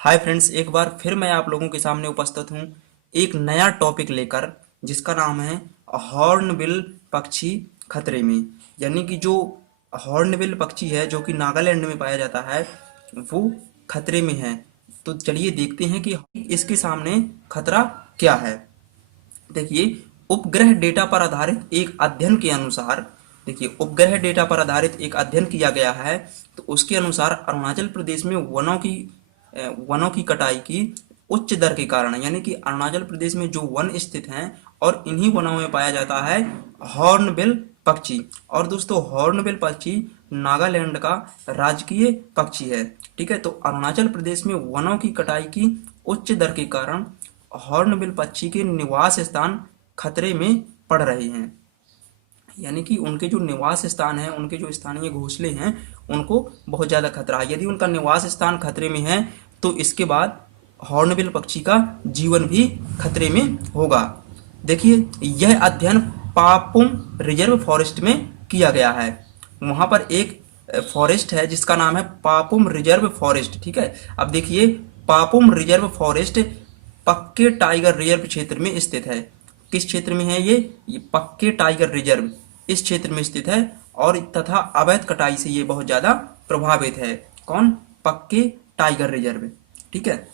Hi friends, एक बार फिर मैं आप लोगों के सामने उपस्थित हूँ एक नया टॉपिक लेकर, जिसका नाम है हॉर्नबिल पक्षी खतरे में। यानी कि जो हॉर्नबिल पक्षी है जो कि नागालैंड में पाया जाता है, वो खतरे में है। तो चलिए देखते हैं कि इसके सामने खतरा क्या है। देखिए, उपग्रह डेटा पर आधारित एक अध्ययन के अनुसार देखिए उपग्रह डेटा पर आधारित एक अध्ययन किया गया है। तो उसके अनुसार अरुणाचल प्रदेश में वनों की कटाई की उच्च दर के कारण, यानी कि अरुणाचल प्रदेश में जो वन स्थित हैं और इन्हीं वनों में पाया जाता है हॉर्नबिल पक्षी। और दोस्तों, हॉर्नबिल पक्षी नागालैंड का राजकीय पक्षी है। ठीक है, तो अरुणाचल प्रदेश में वनों की कटाई की उच्च दर के कारण हॉर्नबिल पक्षी के निवास स्थान खतरे में पड़ रहे हैं। यानी कि उनके जो निवास स्थान है, उनके जो स्थानीय घोंसले हैं, उनको बहुत ज़्यादा खतरा है। यदि उनका निवास स्थान खतरे में है तो इसके बाद हॉर्नबिल पक्षी का जीवन भी खतरे में होगा। देखिए, यह अध्ययन पापुम रिजर्व फॉरेस्ट में किया गया है। वहाँ पर एक फॉरेस्ट है जिसका नाम है पापुम रिजर्व फॉरेस्ट। ठीक है, अब देखिए, पापुम रिजर्व फॉरेस्ट पक्के टाइगर रिजर्व क्षेत्र में स्थित है। किस क्षेत्र में है ये पक्के टाइगर रिजर्व इस क्षेत्र में स्थित है। और तथा अवैध कटाई से ये बहुत ज्यादा प्रभावित है। कौन? पक्के टाइगर रिजर्व। ठीक है,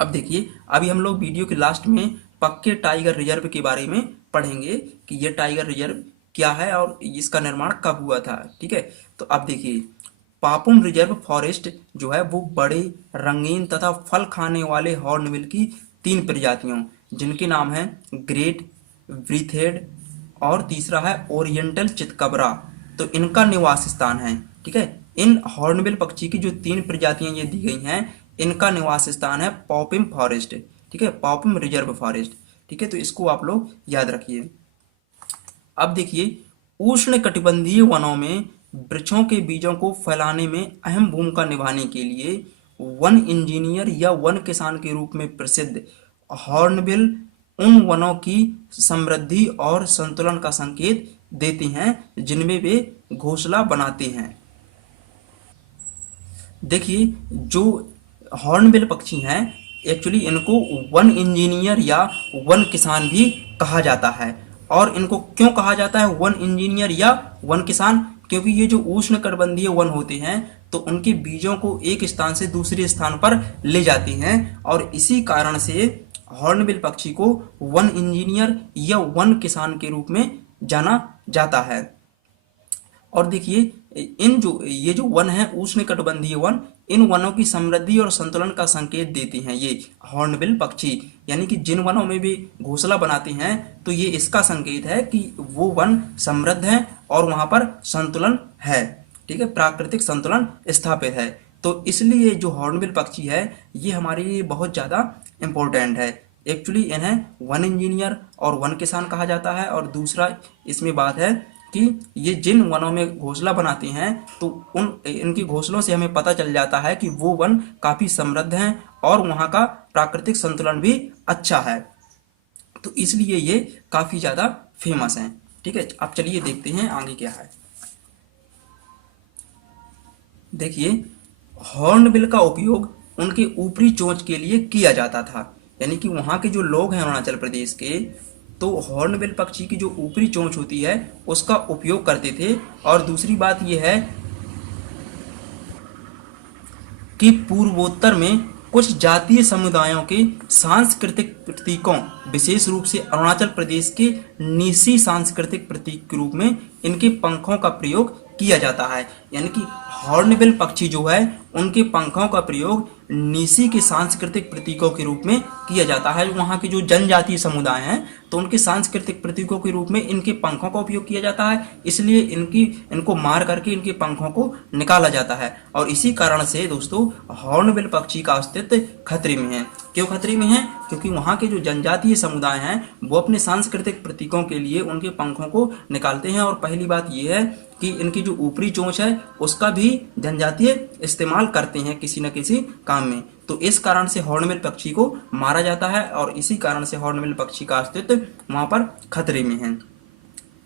अब देखिए, अभी हम लोग वीडियो के लास्ट में पक्के टाइगर रिजर्व के बारे में पढ़ेंगे कि यह टाइगर रिजर्व क्या है और इसका निर्माण कब हुआ था। ठीक है, तो अब देखिए, पापुम रिजर्व फॉरेस्ट जो है वो बड़े, रंगीन तथा फल खाने वाले हॉर्नबिल की 3 प्रजातियों, जिनके नाम है ग्रेट व्रीथेड और तीसरा है ओरिएंटल चितकबरा, तो इनका निवास स्थान है। ठीक है, इन हॉर्नबिल पक्षी की जो 3 प्रजातियां ये दी गई हैं, इनका निवास स्थान है पॉपिम फॉरेस्ट। ठीक है, पॉपिम रिजर्व फॉरेस्ट। ठीक है, तो इसको आप लोग याद रखिए। अब देखिए, उष्ण कटिबंधीय वनों में वृक्षों के बीजों को फैलाने में अहम भूमिका निभाने के लिए वन इंजीनियर या वन किसान के रूप में प्रसिद्ध हॉर्नबिल उन वनों की समृद्धि और संतुलन का संकेत देते हैं जिनमें वे घोंसला बनाते हैं। देखिए, जो हॉर्नबिल पक्षी हैं, एक्चुअली इनको वन इंजीनियर या वन किसान भी कहा जाता है। और इनको क्यों कहा जाता है वन इंजीनियर या वन किसान? क्योंकि ये जो उष्णकटिबंधीय वन होते हैं, तो उनके बीजों को एक स्थान से दूसरे स्थान पर ले जाती हैं। और इसी कारण से हॉर्नबिल पक्षी को वन इंजीनियर या वन किसान के रूप में जाना जाता है। और देखिए, ये जो वन है उष्णकटिबंधीय वन, इन वनों की समृद्धि और संतुलन का संकेत देते हैं ये हॉर्नबिल पक्षी। यानी कि जिन वनों में भी घोंसला बनाते हैं, तो ये इसका संकेत है कि वो वन समृद्ध है और वहां पर संतुलन है। ठीक है, प्राकृतिक संतुलन स्थापित है। तो इसलिए जो हॉर्नबिल पक्षी है, ये हमारे लिए बहुत ज्यादा इंपॉर्टेंट है। एक्चुअली इन्हें वन इंजीनियर और वन किसान कहा जाता है। और दूसरा इसमें बात है कि ये जिन वनों में घोंसला बनाते हैं, तो इनके घोंसलों से हमें पता चल जाता है कि वो वन काफी समृद्ध हैं और वहां का प्राकृतिक संतुलन भी अच्छा है। तो इसलिए ये काफी ज्यादा फेमस हैं। ठीक है, अब चलिए देखते हैं आगे क्या है। देखिए, हॉर्नबिल का उपयोग उनके ऊपरी चोंच के लिए किया जाता था। यानी कि वहां के जो लोग हैं अरुणाचल प्रदेश के, तो हॉर्नबिल पक्षी की जो ऊपरी चोंच होती है उसका उपयोग करते थे। और दूसरी बात यह है कि पूर्वोत्तर में कुछ जातीय समुदायों के सांस्कृतिक प्रतीकों, विशेष रूप से अरुणाचल प्रदेश के नीसी सांस्कृतिक प्रतीक के रूप में इनके पंखों का प्रयोग किया जाता है। यानी कि हॉर्नबिल पक्षी जो है, उनके पंखों का प्रयोग नीसी के सांस्कृतिक प्रतीकों के रूप में किया जाता है। वहाँ के जो जनजातीय समुदाय हैं, तो उनके सांस्कृतिक प्रतीकों के रूप में इनके पंखों का उपयोग किया जाता है। इसलिए इनको मार करके इनके पंखों को निकाला जाता है। और इसी कारण से दोस्तों, हॉर्नबिल पक्षी का अस्तित्व खतरे में है। क्यों खतरे में है? क्योंकि वहाँ के जो जनजातीय समुदाय हैं, वो अपने सांस्कृतिक प्रतीकों के लिए उनके पंखों को निकालते हैं। और पहली बात यह है कि इनकी जो ऊपरी चोंच है उसका भी जनजातीय इस्तेमाल करते हैं किसी न किसी काम में। तो इस कारण से हॉर्नबिल पक्षी को मारा जाता है और इसी कारण से हॉर्नबिल पक्षी का अस्तित्व वहां पर खतरे में है।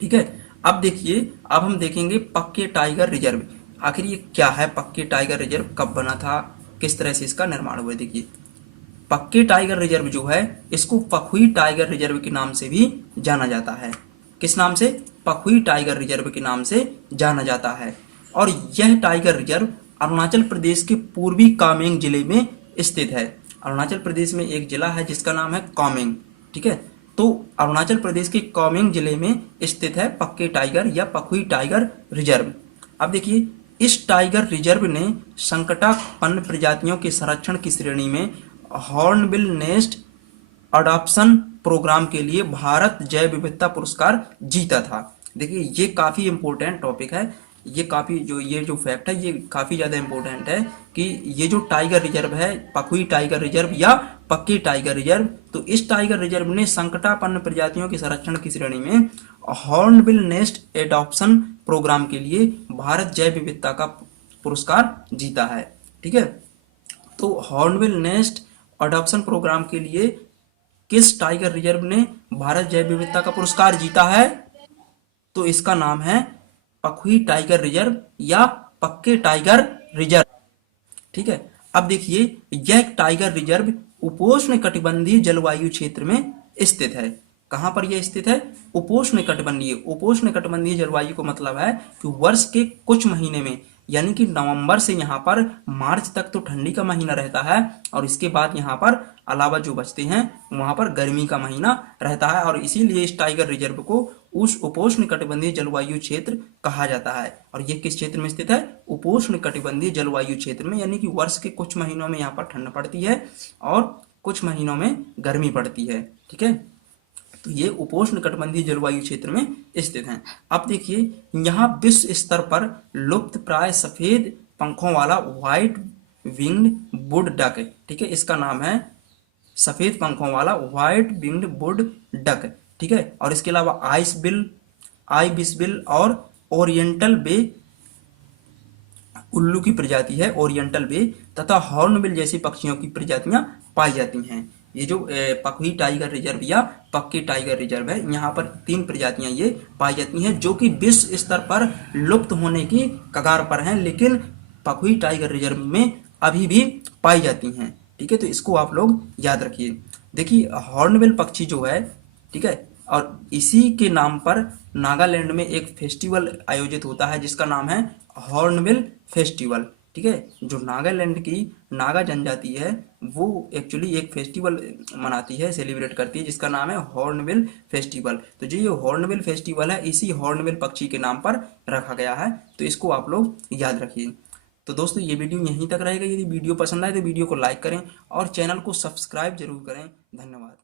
ठीक है, अब देखिए, अब हम देखेंगे पक्के टाइगर रिजर्व। आखिर ये क्या है? पक्के टाइगर रिजर्व कब बना था, किस तरह से इसका निर्माण हुआ है। देखिए, पक्के टाइगर रिजर्व जो है इसको पखुई टाइगर रिजर्व के नाम से भी जाना जाता है। किस नाम से? पखुई टाइगर रिजर्व के नाम से जाना जाता है। और यह टाइगर रिजर्व अरुणाचल प्रदेश के पूर्वी कामेंग जिले में स्थित है। अरुणाचल प्रदेश में एक जिला है जिसका नाम है कामेंग, ठीक है। तो अरुणाचल प्रदेश के कामेंग जिले में स्थित है पक्के टाइगर या पखुई टाइगर रिजर्व। अब देखिए, इस टाइगर रिजर्व ने संकटापन्न प्रजातियों के संरक्षण की श्रेणी में हॉर्नबिल नेस्ट अडॉप्शन प्रोग्राम के लिए भारत जैव विविधता पुरस्कार जीता था। देखिए, ये काफी इंपॉर्टेंट टॉपिक है। ये जो फैक्ट है ये काफी ज्यादा इंपॉर्टेंट है कि ये जो टाइगर रिजर्व है, पखुई टाइगर रिजर्व या पक्की टाइगर रिजर्व, तो इस टाइगर रिजर्व ने संकटापन्न प्रजातियों के संरक्षण की श्रेणी में हॉर्नबिल नेस्ट एडॉप्शन प्रोग्राम के लिए भारत जैव विविधता का पुरस्कार जीता है, ठीक है। तो हॉर्नबिल नेस्ट अडॉप्शन प्रोग्राम के लिए किस टाइगर रिजर्व ने भारत जैव विविधता का पुरस्कार जीता है? तो इसका नाम है पखुई टाइगर रिजर्व या पक्के टाइगर रिजर्व, ठीक है। अब देखिए, यह टाइगर रिजर्व उपोष्ण कटिबंधीय जलवायु क्षेत्र में स्थित है। कहां पर यह स्थित है? उपोष्ण कटिबंधीय। उपोष्ण कटिबंधीय जलवायु का मतलब है कि वर्ष के कुछ महीने में, यानी कि नवंबर से यहाँ पर मार्च तक तो ठंडी का महीना रहता है, और इसके बाद यहाँ पर अलावा जो बचते हैं वहां पर गर्मी का महीना रहता है, और इसीलिए इस टाइगर रिजर्व को उस उपोष्ण कटिबंधीय जलवायु क्षेत्र कहा जाता है। और ये किस क्षेत्र में स्थित है? उपोष्ण कटिबंधीय जलवायु क्षेत्र में, यानी कि वर्ष के कुछ महीनों में यहाँ पर ठंड पड़ती है और कुछ महीनों में गर्मी पड़ती है, ठीक है। तो ये उपोष्ण कटिबंधीय जलवायु क्षेत्र में स्थित हैं। अब देखिए, यहाँ विश्व स्तर पर लुप्त प्राय सफेद पंखों वाला व्हाइट विंग्ड वुड डक, ठीक है, इसका नाम है सफेद पंखों वाला व्हाइट विंग्ड वुड डक, ठीक है। और इसके अलावा आइबिसबिल और ओरिएंटल बे उल्लू की प्रजाति है, ओरिएंटल बे, तथा हॉर्नबिल जैसी पक्षियों की प्रजातियां पाई जाती हैं। ये जो पखुई टाइगर रिजर्व या पक्की टाइगर रिजर्व है, यहाँ पर 3 प्रजातियां ये पाई जाती हैं जो कि विश्व स्तर पर लुप्त होने की कगार पर हैं, लेकिन पखुई टाइगर रिजर्व में अभी भी पाई जाती हैं, ठीक है। तो इसको आप लोग याद रखिए। देखिए, हॉर्नबिल पक्षी जो है, ठीक है, और इसी के नाम पर नागालैंड में एक फेस्टिवल आयोजित होता है जिसका नाम है हॉर्नबिल फेस्टिवल, ठीक है। जो नागालैंड की नागा जनजाति है वो एक्चुअली एक फेस्टिवल मनाती है, सेलिब्रेट करती है, जिसका नाम है हॉर्नबिल फेस्टिवल। तो जो ये हॉर्नबिल फेस्टिवल है इसी हॉर्नबिल पक्षी के नाम पर रखा गया है, तो इसको आप लोग याद रखिए। तो दोस्तों, ये वीडियो यहीं तक रहेगा। यदि वीडियो पसंद आए तो वीडियो को लाइक करें और चैनल को सब्सक्राइब जरूर करें। धन्यवाद।